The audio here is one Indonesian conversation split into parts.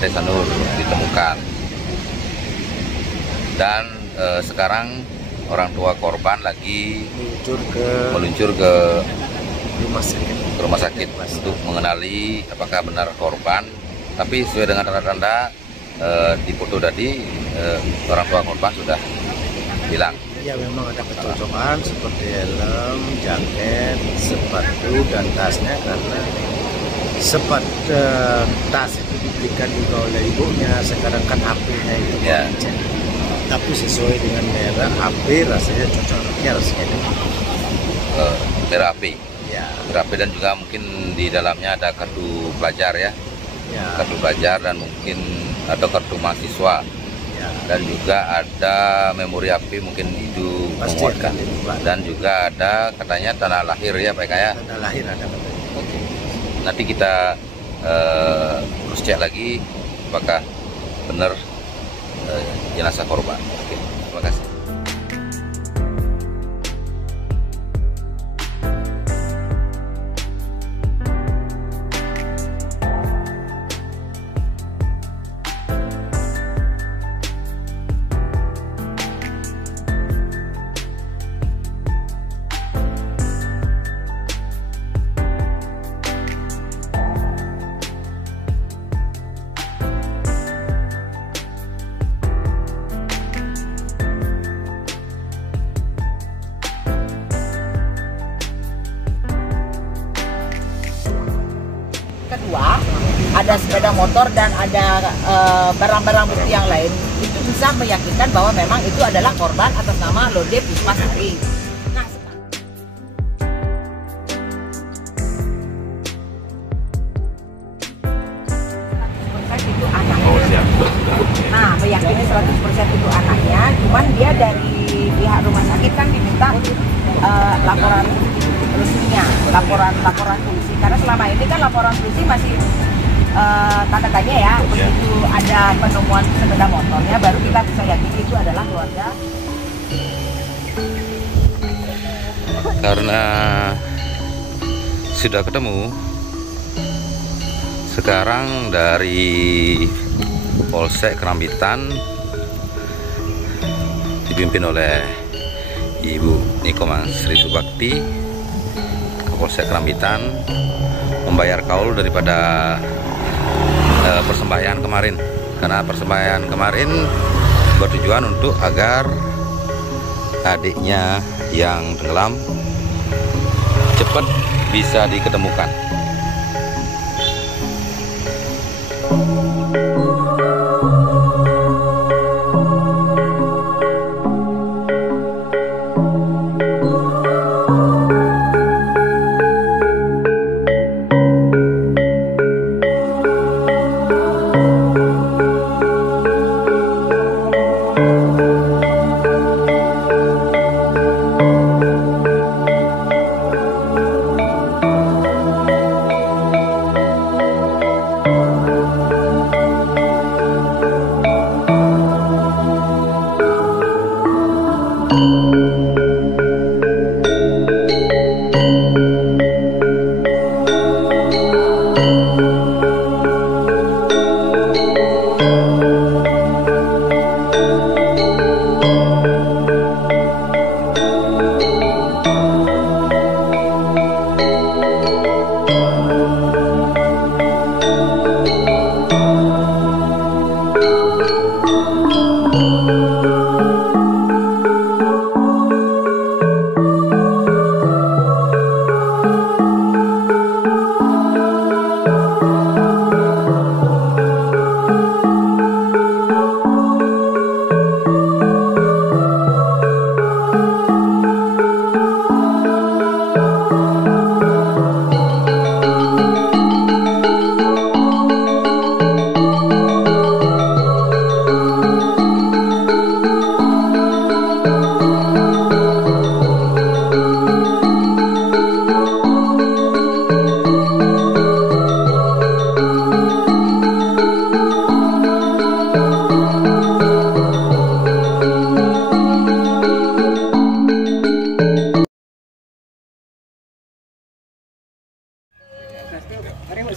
Pantai Sanur ditemukan. Dan sekarang orang tua korban lagi meluncur ke rumah sakit untuk mengenali apakah benar korban. Tapi sesuai dengan tanda-tanda di foto tadi, orang tua korban sudah bilang. Ya, memang ada kecocokan seperti helm, jaket, sepatu, dan tasnya, karena tas itu diberikan juga oleh ibunya. Sekarang kan HP-nya itu Ya. Tapi sesuai dengan merek HP, rasanya cocoknya rasanya Merah api. ya. Merah api, dan juga mungkin di dalamnya ada kartu pelajar ya. Kartu pelajar dan mungkin atau kartu mahasiswa. Dan juga ada memori HP, mungkin itu menguatkan. Dan juga ada katanya tanah lahir ya Pak Eka ya. Tanda lahir ada. Oke. Nanti kita terus cek lagi apakah benar jenazah korban. Oke. Terima kasih. Kedua, ada sepeda motor dan ada barang-barang bukti yang lain, itu bisa meyakinkan bahwa memang itu adalah korban atas nama Lode Puspasari. Nah, itu anaknya. Nah, meyakini 100% itu anaknya, cuman dia dari pihak rumah sakit kan diminta laporan resminya, laporan polisi, karena selama ini kan laporan polisi masih tanda tanya ya. Begitu ada penemuan sepeda motornya, baru kita bisa yakini itu adalah keluarga. Karena sudah ketemu, sekarang dari Polsek Kerambitan dipimpin oleh Ibu Nikoman Sri Subakti, Kapolsek Kerambitan, membayar kaul daripada persembahyaan kemarin. Karena persembahyaan kemarin bertujuan untuk agar adiknya yang tenggelam cepat bisa diketemukan.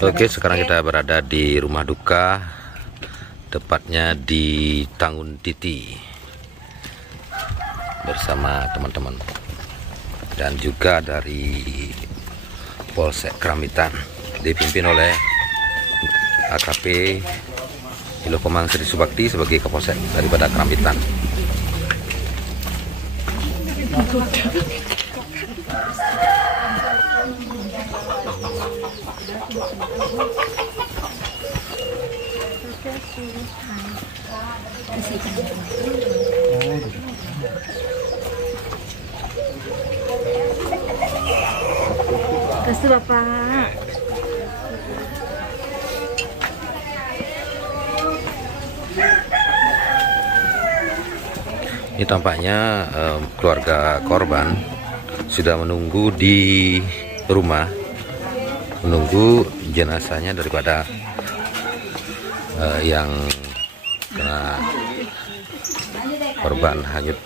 Oke, sekarang kita berada di rumah duka tepatnya di Tangun Titi bersama teman-teman, dan juga dari Polsek Keramitan dipimpin oleh AKP Ilokomang Sri Subakti sebagai Kapolsek daripada Keramitan. Kasih Bapak. Ini tampaknya keluarga korban sudah menunggu di rumah, menunggu jenazahnya daripada yang kena korban hanyut,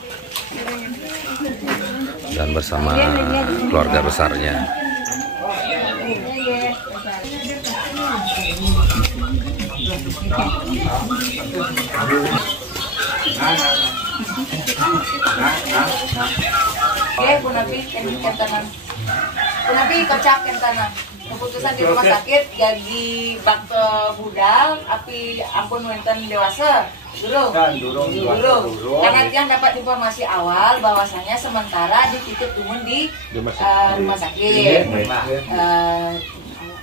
dan bersama keluarga besarnya. Punapi kocak kentana. Keputusan di rumah sakit jadi bakal budal, api ampun wenten dewasa. Durung. Karena yang dapat informasi awal bahwasanya sementara dititip tumun di rumah sakit.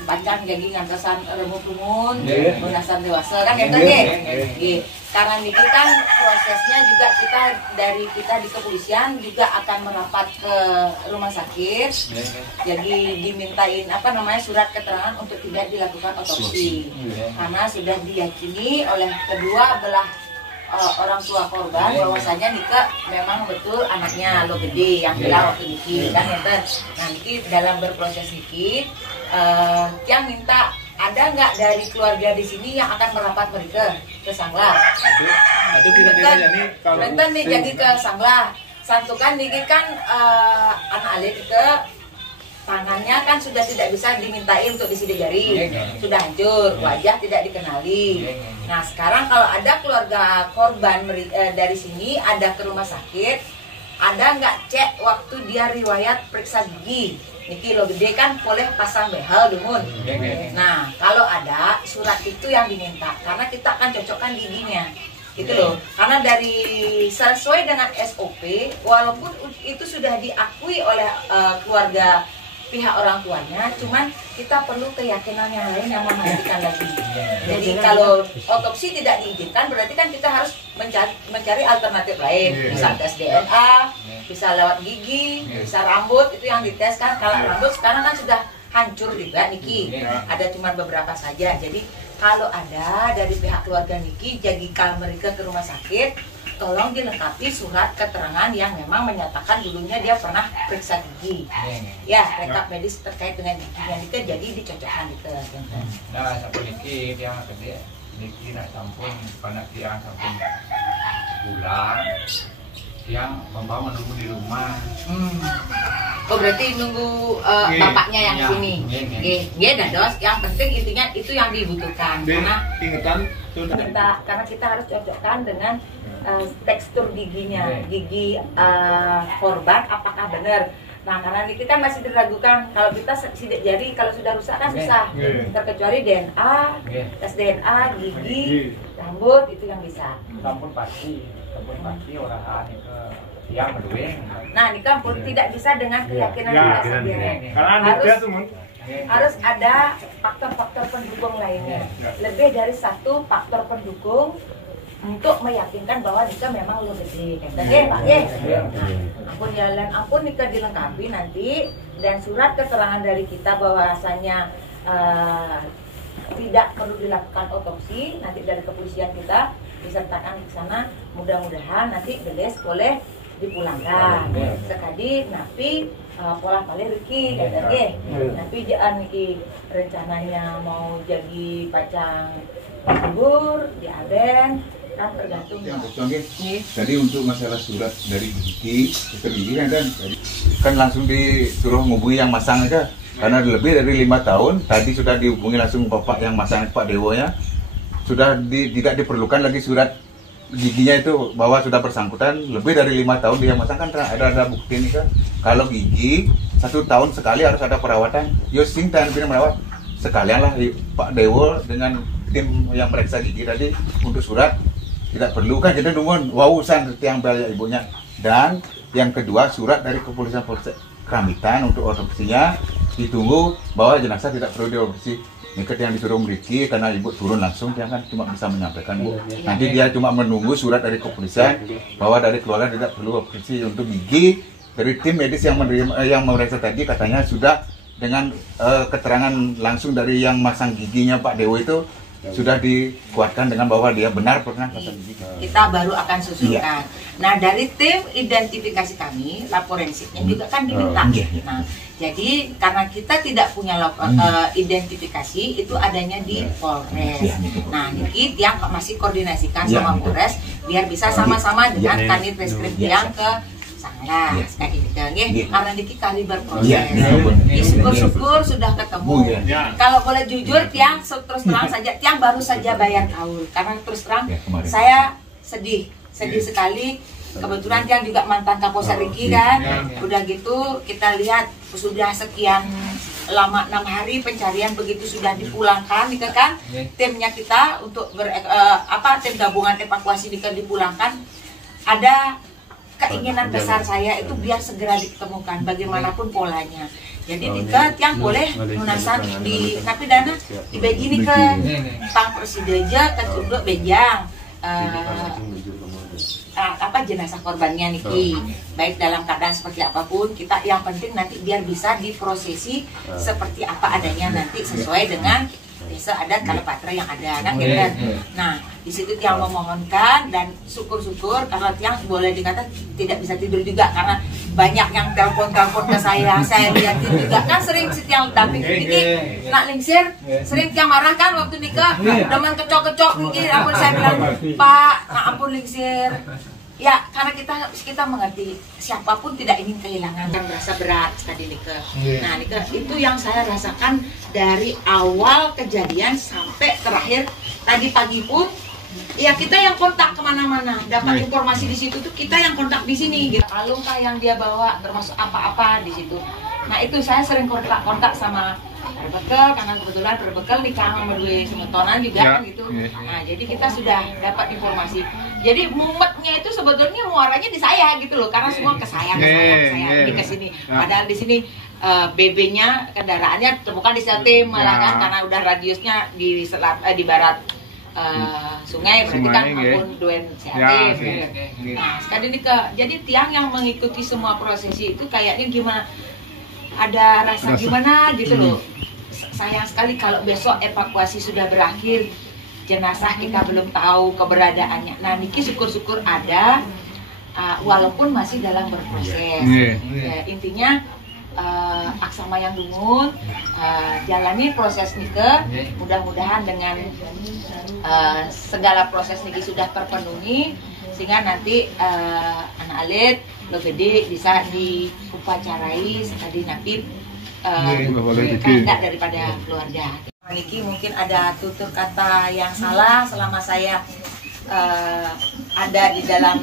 Pancang jadi ngantesan remuk rumun, menasan dewasa kan gitu nggih. Karena ini kan prosesnya juga kita di kepolisian juga akan merapat ke rumah sakit. Jadi dimintain surat keterangan untuk tidak dilakukan otopsi. Karena sudah diyakini oleh kedua belah orang tua korban bahwasanya Nika memang betul anaknya lo gede yang bilang waktu Niki kan enten. Nah Niki dalam berproses Niki yang minta ada nggak dari keluarga di sini yang akan merapat mereka ke Sanglah. Aduh kira-kira nih kalau enten nih jadi ke Sanglah. Santukan Niki kan anak alik ke tangannya kan sudah tidak bisa dimintain untuk disidik jari, sudah hancur, wajah tidak dikenali. Nah sekarang kalau ada keluarga korban dari sini ada ke rumah sakit, ada nggak cek waktu dia riwayat periksa gigi, niki lo gede kan boleh pasang behel dumun. Nah kalau ada surat itu yang diminta, karena kita akan cocokkan giginya. Gitu loh, karena dari sesuai dengan SOP, walaupun itu sudah diakui oleh keluarga pihak orang tuanya, cuman kita perlu keyakinan yang lain yang memastikan lagi. Jadi kalau otopsi tidak diizinkan, berarti kan kita harus mencari alternatif lain, bisa tes DNA, bisa lewat gigi, bisa rambut, itu yang dites kan. Kalau rambut sekarang kan sudah hancur juga Niki, ada cuma beberapa saja. Jadi kalau ada dari pihak keluarga Niki, jadi kalau mereka ke rumah sakit, tolong dilengkapi surat keterangan yang memang menyatakan dulunya dia pernah periksa gigi. Ya, rekap medis terkait dengan giginya Niki, jadi dicocokkan gitu. Nah, sampai Niki dia kerja, Niki nak sampun, karena dia sampun pulang, dia membawa menunggu di rumah. Oh berarti nunggu bapaknya yang sini. Dia dados. Yang penting intinya itu yang dibutuhkan. Karena karena kita harus cocokkan dengan tekstur giginya, gigi korban apakah benar. Nah karena ini kita masih diragukan, kalau kita sidik jari kalau sudah rusak kan susah, terkecuali DNA, tes DNA, gigi, rambut itu yang bisa. Sampun pasti orang ke yang kedua. Nah ini kan pun tidak bisa dengan keyakinan kita sendiri. Harus ada faktor-faktor pendukung lainnya. Lebih dari satu faktor pendukung untuk meyakinkan bahwa Nika memang lo gede, katanya Pak ya. Ampun jalan, ampun Nika dilengkapi nanti dan surat keterangan dari kita bahwasanya tidak perlu dilakukan otopsi, nanti dari kepolisian kita disertakan ke sana. Mudah-mudahan nanti beles boleh dipulangkan. Sekali napi pola balik Riki katanya. Napi jangan Niki rencananya mau jadi pacang libur di Aden. Kan tergantung jadi untuk masalah surat dari gigi ke gigi kan langsung disuruh menghubungi yang masang aja karena lebih dari 5 tahun tadi sudah dihubungi langsung bapak yang masang Pak Dewonya sudah tidak diperlukan lagi surat giginya itu, bahwa sudah bersangkutan lebih dari 5 tahun dia masang. Kan ada bukti nih kan, kalau gigi 1 tahun sekali harus ada perawatan. Sing dan merawat sekalian lah Pak Dewo dengan tim yang meriksa gigi tadi untuk surat tidak perlu kan, kita nungguin wausan tiang bel ibunya. Dan yang kedua, surat dari kepolisian Polsek Kramitan untuk otopsinya ditunggu, bahwa jenazah tidak perlu diotopsi. Ini yang disuruh Riki karena ibu turun langsung, dia kan cuma bisa menyampaikan, Bu. Nanti dia cuma menunggu surat dari kepolisian bahwa dari keluarga tidak perlu operasi untuk gigi. Dari tim medis yang memeriksa tadi katanya sudah dengan keterangan langsung dari yang masang giginya Pak Dewo itu sudah dikuatkan dengan bahwa dia benar pernah pasang gigi. Kita baru akan susulkan. Nah, dari tim identifikasi kami, laporensiknya juga kan diminta. Nah, jadi karena kita tidak punya identifikasi, itu adanya di Polres. Nah, Niki yang masih koordinasikan sama Polres biar bisa sama-sama dengan Kanit Reskrim yang ke sana kayak gitu nggih, karena Niki kali berproses. Syukur-syukur sudah ketemu. Kalau boleh jujur, Tiang terus terang saja, Tiang baru saja bayar kaul karena terus terang saya sedih sekali. Kebetulan Tiang juga mantan Kapolsek Riki kan. Udah gitu kita lihat sudah sekian lama 6 hari pencarian, begitu sudah dipulangkan nih kan timnya kita untuk tim gabungan evakuasi dipulangkan, ada keinginan besar saya itu biar segera ditemukan bagaimanapun polanya. Jadi Nika yang boleh lunasan di napidana di begini ke Pang Presideja ke Tunduk Benjang jenazah korbannya Niki, baik dalam keadaan seperti apapun, kita yang penting nanti biar bisa diprosesi seperti apa adanya nanti sesuai dengan desa adat Kalapatra yang ada kan gitu. Nah, di situ Tiang memohonkan dan syukur-syukur karena Tiang boleh dikata tidak bisa tidur juga karena banyak yang telepon ke saya lihatin juga kan sering si Tiang damping Niki nak lingsir, sering Tiang marah kan waktu nikah, demen kecok-kecok Niki, ampun saya bilang Pak, nah ampun lingsir. Ya, karena kita mengerti siapapun tidak ingin kehilangan dan merasa berat sekali nikah. Nah, nikah itu yang saya rasakan dari awal kejadian sampai terakhir tadi pagi pun. Ya kita yang kontak kemana-mana, dapat informasi di situ tuh kita yang kontak di sini. Gitu. Kalungkah yang dia bawa termasuk apa-apa di situ. Nah itu saya sering kontak sama Berbekal karena kebetulan Berbekal nikah sama dua semetonan juga kan gitu. Nah jadi kita sudah dapat informasi. Jadi mumetnya itu sebetulnya muaranya di saya gitu loh, karena semua ke saya ini ke sini. Padahal di sini BB-nya kendaraannya temukan di Seltim malah kan karena udah radiusnya di barat sungai, berarti kan maupun duen seatif. Nah sekali ini jadi Tiang yang mengikuti semua prosesi itu kayaknya gimana, ada rasa gimana gitu loh. Sayang sekali kalau besok evakuasi sudah berakhir, jenazah kita belum tahu keberadaannya. Nah Niki syukur-syukur ada, walaupun masih dalam berproses. Intinya aksama yang dungun, jalani proses nikah, mudah-mudahan dengan segala proses Niki sudah terpenuhi sehingga nanti anak alit lo gede bisa diupacarai sekali napib kehendak daripada keluarga. Niki mungkin ada tutur kata yang salah selama saya ada di dalam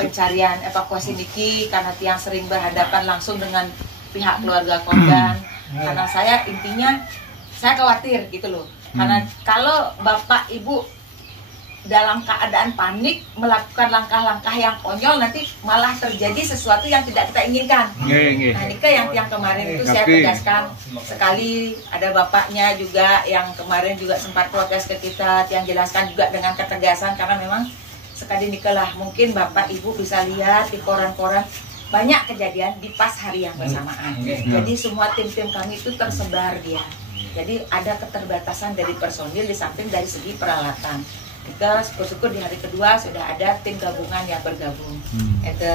pencarian evakuasi Niki, karena Tiang sering berhadapan langsung dengan pihak keluarga korban. Karena saya intinya saya khawatir gitu loh, karena kalau bapak ibu dalam keadaan panik melakukan langkah-langkah yang konyol, nanti malah terjadi sesuatu yang tidak kita inginkan. Nah Nika yang kemarin itu saya tegaskan sekali, ada bapaknya juga yang kemarin juga sempat protes ke kita, yang jelaskan juga dengan ketegasan karena memang sekali Nika lah mungkin bapak ibu bisa lihat di koran-koran banyak kejadian di pas hari yang bersamaan. Jadi semua tim-tim kami itu tersebar dia. Jadi ada keterbatasan dari personil di samping dari segi peralatan. Kita syukur-syukur di hari kedua sudah ada tim gabungan yang bergabung. Itu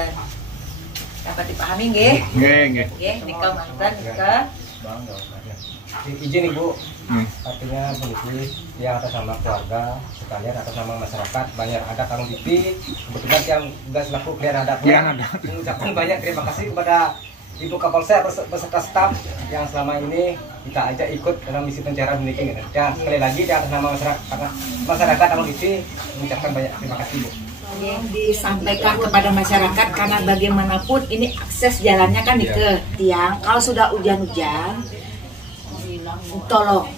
dapat dipahami nggih? Nggih, Nika mantan Nika. Izin Ibu, artinya begini, yang atas nama keluarga sekalian, atas nama masyarakat banyak ada Kang Bibi, kebetulan yang juga selaku klien hadapnya mengucapkan banyak terima kasih kepada Ibu Kapolsek beserta staf yang selama ini kita ajak ikut dalam misi pencarian Niki. Dan sekali lagi di atas nama masyarakat Alogisi mengucapkan banyak terima kasih Bu. Yang disampaikan kepada masyarakat karena bagaimanapun ini akses jalannya kan ke tiang. Kalau sudah hujan-hujan, tolong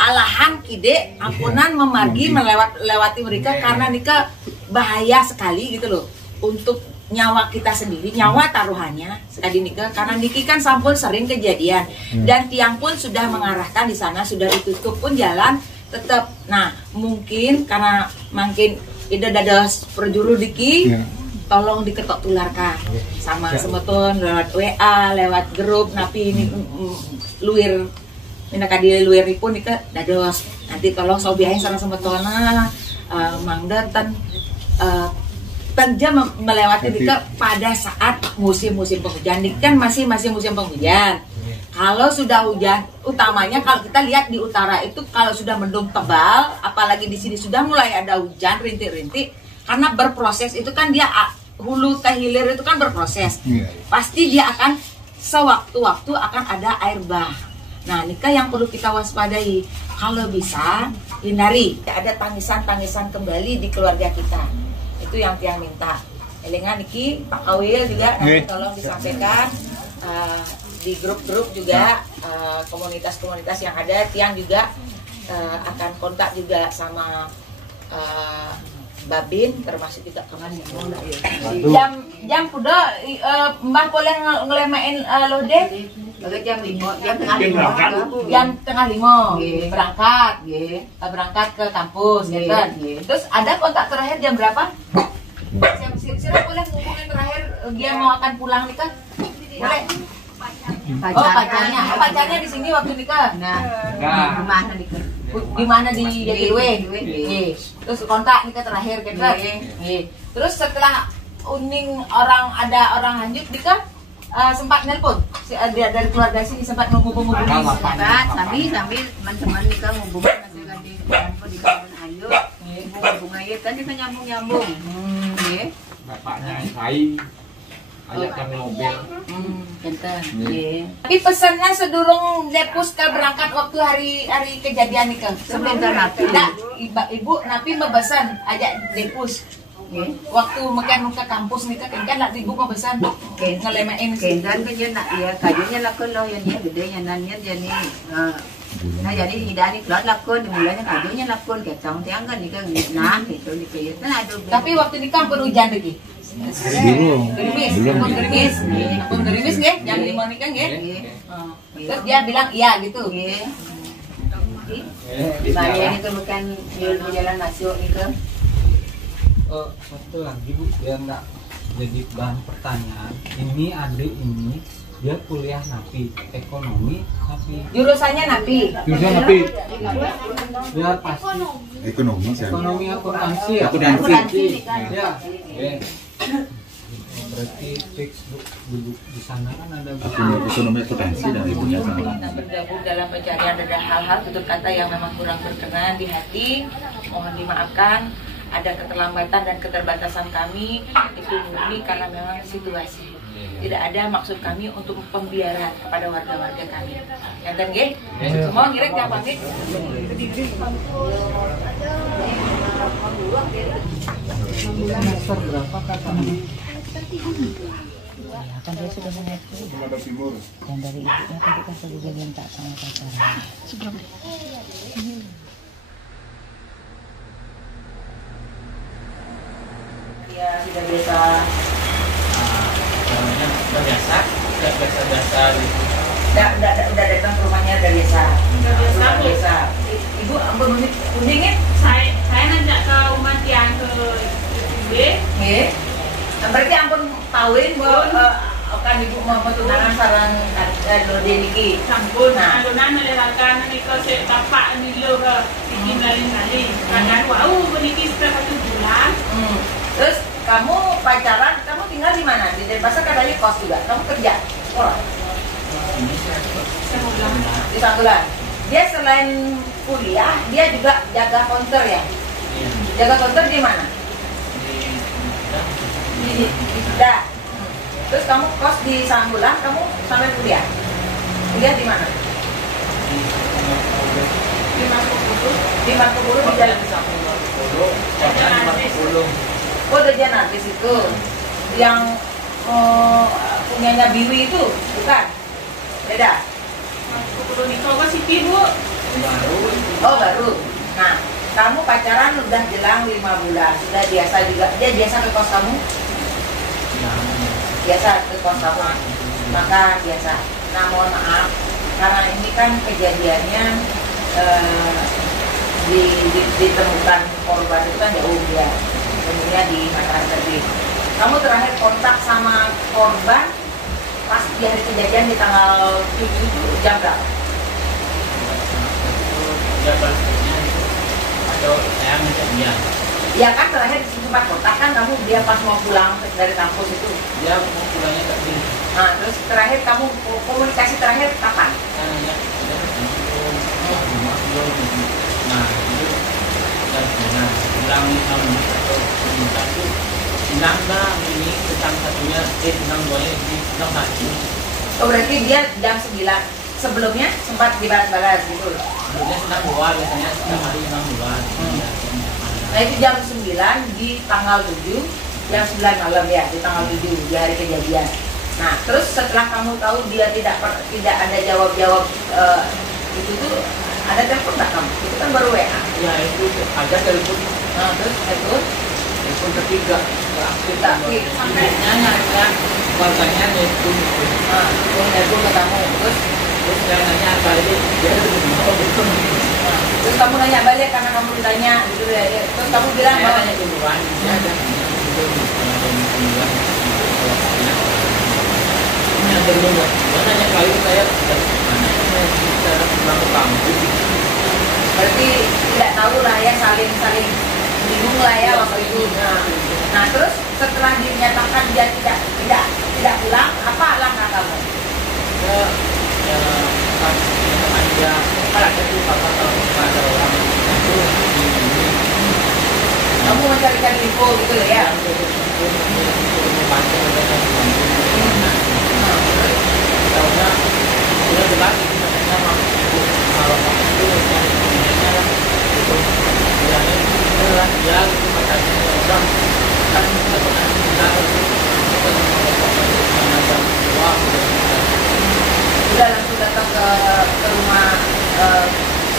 alahan kide ampunan memargi melewati mereka karena nika bahaya sekali gitu loh untuk nyawa kita sendiri, nyawa taruhannya sekali nika karena niki kan sampun sering kejadian dan tiang pun sudah mengarahkan di sana sudah ditutup pun jalan tetap. Nah mungkin karena makin ida dadas perjuru diki tolong diketok tularkan sama semeton lewat WA lewat grup napi ini luir mina kadile luir pun nika dados nanti tolong sobiahin sareng semetona mangda tan jam melewati nika pada saat musim-musim penghujan. Ini kan masih musim penghujan. Kalau sudah hujan, utamanya kalau kita lihat di utara itu kalau sudah mendung tebal, apalagi di sini sudah mulai ada hujan rintik-rintik, karena berproses itu kan dia hulu teh hilir itu kan berproses. Pasti dia akan sewaktu-waktu akan ada air bah. Nah, nikah yang perlu kita waspadai. Kalau bisa hindari ada tangisan-tangisan kembali di keluarga kita. Itu yang tiang minta. Elengan niki Pak Kawil juga nanti tolong disampaikan di grup-grup juga komunitas-komunitas yang ada. Tiang juga akan kontak juga sama Babin termasuk kita kemarin jam kuda Mbah boleh ngelemain lode jam 5 jam tengah 5 berangkat ke kampus gitu kan. Terus ada kontak terakhir jam berapa? Siapa boleh ngomongin terakhir dia mau akan pulang nih kan? Boleh? Pacarnya di sini waktu nikah. Di mana nikah? Di mana di Jatiluwe? Terus kontak nikah terakhir kan? Terus setelah uning ada orang lanjut nikah sempat nelpon dari keluarga sini sempat menghubungi sambil teman-teman nikah menghubungi masih ganti di kampung Ayu hubung aja kan kita nyambung bapaknya saya ajak mobil tapi pesannya sedurung Depus ke berangkat waktu hari kejadian nikah sebentar ibu napi mebesan ajak Depus waktu makan muka kampus nih kan nak ibu mau pesan ngelemain kendan kan dia nak ya kajunya lakon lo yang dia gede yang nannya jadi nah jadi tidak nih keluar lakon dimulainya kajunya lakon kecang tiang kan nih kan nah itu dikayat nah ada tapi waktu nikah hujan lagi gerimis nggih jam 5 nikah nggih terus dia bilang iya gitu bayarnya itu bukan jalan masuk itu. Satu lagi Bu, biar nggak jadi bahan pertanyaan. Ini adik ini dia kuliah napi, ekonomi napi. Jurusannya napi. Jurusan napi. Biar pasti. Ekonomi sih. Ekonomi akuntansi ya. Akuntansi. Ya. Berarti fix Bu, duduk di sana kan ada ekonomi akuntansi dan ibunya sama. Bergabung dalam pencarian ada hal-hal tutur kata yang memang kurang berkenan di hati, mohon dimaafkan. Ada keterlambatan dan keterbatasan kami itu murni karena memang situasi. Tidak ada maksud kami untuk pembiaran kepada warga-warga kami. Enten nggih? Semua ngiring yang pamit. semester berapa katanya? Kan dia sudah mengaku dan dari ibunya tadi kan sudah minta sama pacarnya. Dia sudah biasa. Udah biasa gitu. Udah datang ke rumahnya udah biasa. Udah biasa. Ibu ampun mendingin. Saya ngajak ke rumah tiang ke B. Nggih. Berarti ampun tauin bahwa akan ibu mau tunangan sarang lode niki. Sampun adonan melelakan niko se tapak nilo ke bikin lain-lain. Kadang wau beniki setelah 1 bulan. Terus kamu pacaran, kamu tinggal di mana? Di Denpasar katanya kos juga. Kamu kerja? Sekolah? Di Santulan. Dia selain kuliah, dia juga jaga konter ya? Jaga konter di mana? Di Jeddah. Terus kamu kos di Sambulang, kamu sampai kuliah? Kuliah di mana? Di Markopulu. Di Markopulu di jalan Oh, Dajan Artis itu. Yang punyanya Biwi itu, bukan? Beda? Markopulu Nikoba City, Bu. Oh, baru. Nah, kamu pacaran udah jelang 5 bulan. Sudah biasa juga. Dia biasa ke kos kamu? Biasa ke kos kamu. Maka biasa. Nah, mohon maaf, karena ini kan kejadiannya ditemukan korban itu kan jauh dia, tentunya di Mataram Terbit. Kamu terakhir kontak sama korban pas di hari kejadian di tanggal 7 itu jam berapa? Atau saya minta dia. Ya kan terakhir sempat kontak kan kamu dia pas mau pulang dari kampus itu. Dia mau pulangnya ke sini. Nah, terus terakhir kamu komunikasi terakhir kapan? Nah, itu dan pulang sama atau minta itu senang lah ini tentang satunya senang boleh di senang satu. Oh, berarti dia jam 9 sebelumnya sempat dibalas-balas gitu. Sebelumnya senang dua biasanya setiap hari senang dua. Nah, itu jam 9 di tanggal 7, jam 9 malam ya, di tanggal 7 di hari kejadian. Nah, terus setelah kamu tahu dia tidak ada jawab-jawab itu tuh ada telepon nggak kamu? Itu kan baru WA. Ya itu ada telepon. Nah, terus telepon ketiga aktif sampai nanya keluarganya itu. Nah, telepon ke kamu terus saya nanya balik dia terus kamu nanya balik karena kamu ditanya gitu ya. Terus kamu bilang bahwa nanya duluan nanya kali saya mana pulang kampus. Berarti tidak tahu lah ya, saling bingung lah ya waktu itu. Nah, terus setelah dinyatakan dia tidak pulang, apa langkah kamu? Pas teman dia kan ada tuh ada orang itu kamu mencari-cari info gitu ya? Tahunya udah jelas itu katanya kalau itu itu bilangnya itu lah dia itu katanya orang kan kita pernah udah langsung datang ke rumah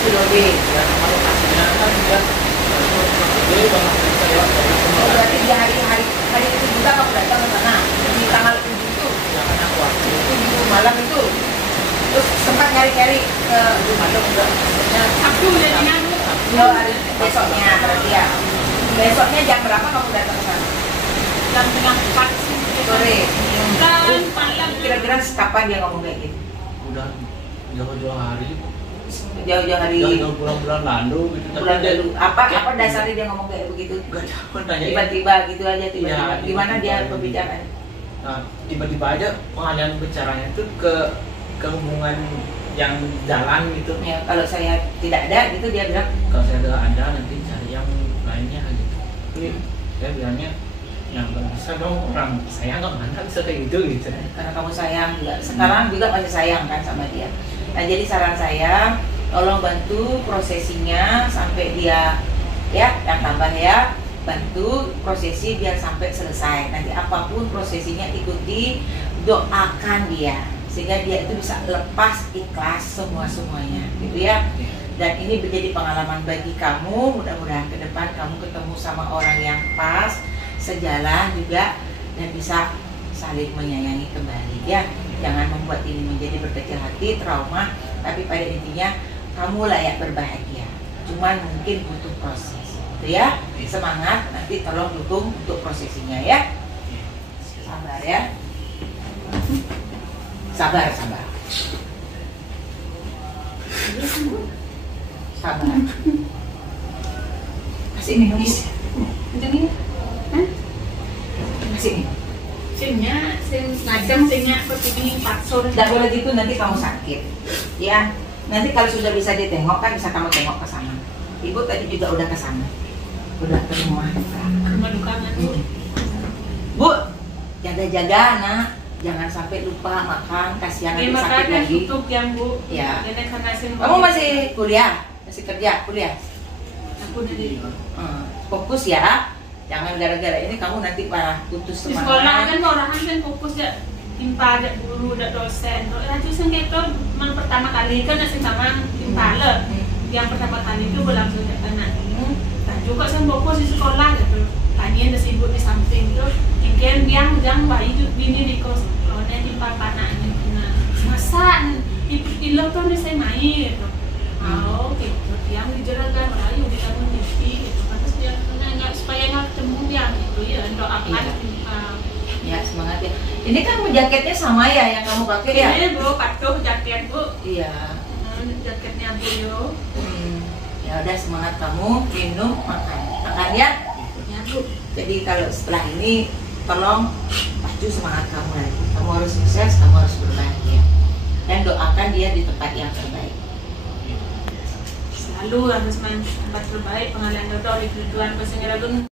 Silode. Ya sama lokasinya kan dia gede banget saya berarti di hari itu juga kamu datang ke sana di tanggal 7 itu? Ya kan aku itu malam itu. Terus sempat nyari-nyari ke malam udah Sabtu jadinya Bu. hari besoknya berarti ya. Besoknya jam berapa kamu datang ke sana? Jam setengah 4 Sore. Dan malam. Kira-kira kapan dia ngomong kayak gitu? udah jauh-jauh hari Jauh-jauh hari. Jauh bulan-bulan lalu gitu. Bulan lalu. Apa dasarnya dia ngomong kayak begitu? Gak tahu tanya. Tiba-tiba gitu aja tiba-tiba. Ya, Gimana dia berbicara? Nah, tiba-tiba aja pengalihan bicaranya itu ke hubungan yang jalan gitu. Ya, kalau saya tidak ada gitu dia bilang. Kalau saya ada nanti cari yang lainnya gitu. Saya bilangnya yang nggak bisa dong, orang saya nggak mana bisa kayak gitu gitu. Karena kamu sayang juga. Sekarang juga masih sayang kan sama dia. Nah, jadi saran saya tolong bantu prosesinya sampai dia ya, yang tambah ya, bantu prosesi biar sampai selesai. Nanti apapun prosesinya ikuti, doakan dia sehingga dia itu bisa lepas ikhlas semuanya gitu ya. Dan ini menjadi pengalaman bagi kamu. Mudah-mudahan ke depan kamu ketemu sama orang yang pas, sejalan juga, dan bisa saling menyayangi kembali ya. Jangan membuat ini menjadi berkecil hati, trauma, tapi pada intinya kamu layak berbahagia. Cuman mungkin butuh proses gitu ya. Semangat, nanti tolong dukung untuk prosesinya ya. Sabar ya. Sabar. Sabar. Kasih minum. Kasih. Simnya, sim ngajam simnya seperti ini paksun. Tidak boleh gitu, nanti kamu sakit ya. Nanti kalau sudah bisa ditengok kan bisa kamu tengok ke sana. Ibu tadi juga udah ke sana, udah ke rumah Rumah duka Bu. Bu, jaga-jaga nak. jangan sampai lupa makan, kasihan nanti Terima sakit kasih lagi. tutup yang Bu. Ya. Ini karena Kamu masih kuliah, masih kerja, kuliah. aku dari Fokus ya, jangan gara-gara ini kamu nanti parah putus di semangat. sekolah kan orang kan fokus ya timpa ada guru ada dosen. Raju sengketo pertama kali kan nasi sama timpa le. Yang pertama kali itu berlangsung di anak. Raju kok saya fokus di sekolah gitu. Tanya ada sibuk di samping itu. Mungkin yang bayi itu bini di kos. Kalau nanti timpa panaknya kena masa ilah tuh saya main. Oh, gitu. Yang dijerakan rayu di kamu nyepi gitu. Terus dia nggak supaya nggak ketemu dia gitu ya. Doakan Ya semangat ya. Ini kan jaketnya sama ya yang kamu pakai ya? Ini Bu, patuh jaket Bu. Iya. Jaketnya Bu yo. Ya udah semangat kamu, minum, makan ya. Ya Bu. Jadi kalau setelah ini tolong pacu semangat kamu lagi. Kamu harus sukses, kamu harus berbahagia. Dan doakan dia di tempat yang terbaik. Selalu harus tempat terbaik, pengalian jodoh di tujuan kesenggaraan.